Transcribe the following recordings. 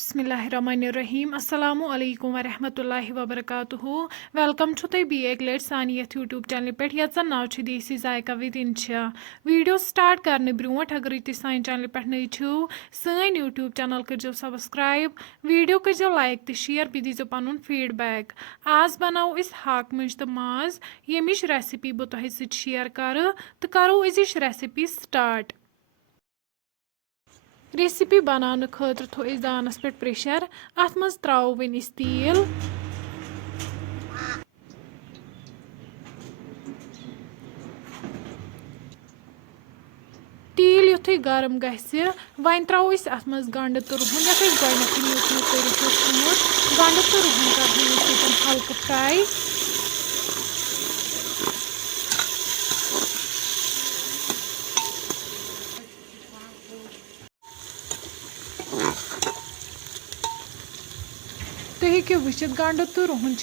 Bismillahirrahmanirrahim. Assalamu alaikum wa rahmatullahi wa barakatuhu. Welcome to the BA Glad Sani YouTube channel. Pet yatsa now to Desi Zaika with Insha. Video start karne brunch agar iti sign channel pet nahi chu. Sign YouTube channel karjo subscribe. Video karjo like te share bidi jo panun feedback. Az banao is hak muj the maz. Yemish recipe bo tohi sit share kar. To karo izish recipe start. Recipe बनाने खतर थो इस दानस पे pressure अत मज त्राव one इस तेल तेल युथै गरम गसे वन त्राव इस अत मज गंड तो रुहन यत गणित म्यूट म्यूट कर गंड तो रुहन कर हल्क फ्राई तुम हेको वुचित गंड तो रुहन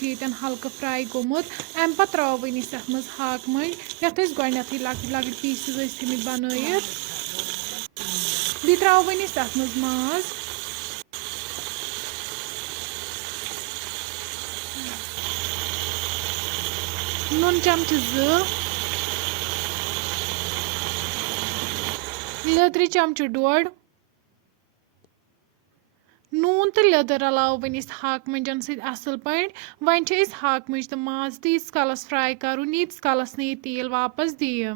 हल्क फ्राई गोमुत अम पे त्राव वन अत मज हाक मंज यत गथी लकट लकट पीसेस थमित बनयित बी त्राव वन अत मज माज नून चमच 2 लेदर चमच 1.5 नून तो लेदर रलाव वन हाक मंजन ससल पे वन हाक मंज तो माज तीस कालस फ्राई करुन यीस कालस न तेल वापस दिए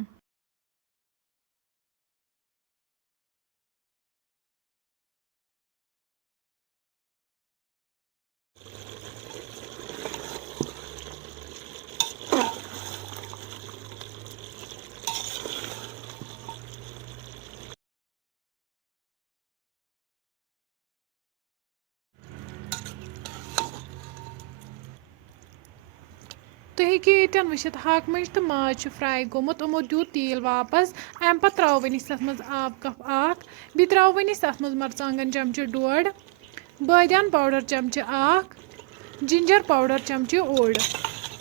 तुम हेको ये वुचित हाक मंज तो माज फ्राई गोमुत यमो दीत तेल वापस अम पे त्राव वन अत मज आब कप अख बी त्राव वन अत मज मरचांगन चमच 1.5 बादियान पाउडर चमच 1 जिंजर पाउडर चमच 1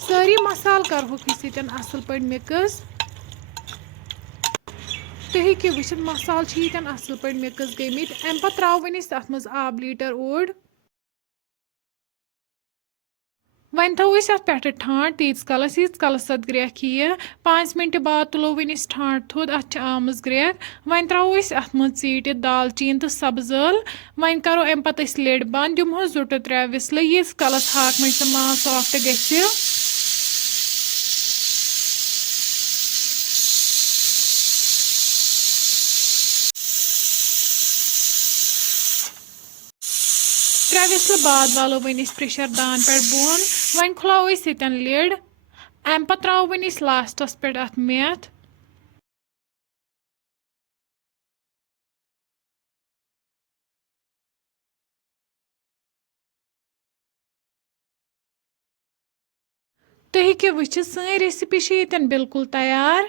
सारी मसाल करहोक असल पे मिक्स तुम हेको वुचित मसाल असल पे मिक्स गमित अम पे त्राव वन अत मज आब लीटर 1 वन थो पे ठाट तीस कालस यीस कालस अत ग्रेख यह 5 मिनट बाद तुलो वन ठाट थोद अत आमज ग्रेख वन त्रो अत मज चीट दालचीन तो सब्ज ٲl वन करो अम पे लिड बंद दिमो 2 to 3 विसल यीस कालस हाक मंज तो माज सॉफ्ट गसे त्रे विसल बाद वालो वन प्रेशर दान पे बोन वन खुलाव यन लिड अम पे त्राव वन लास्टस पे अत मेथ तुम हेको वुचित सं रेसिपी ये बिल्कुल तैयार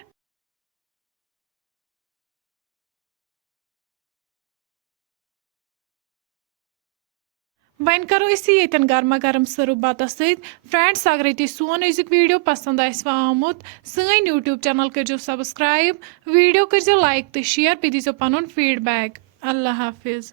वन करो ये गर्मा गर्म सर्व बत फ्रेंड्स अगर तुम सोन अजुक वीडियो पसंद आमुत सन यूट्यूब चैनल करो सब्सक्राइब वीडियो करो लाइक तो शेयर पे दीजो पन फीडबैक अल्लाह हाफिज।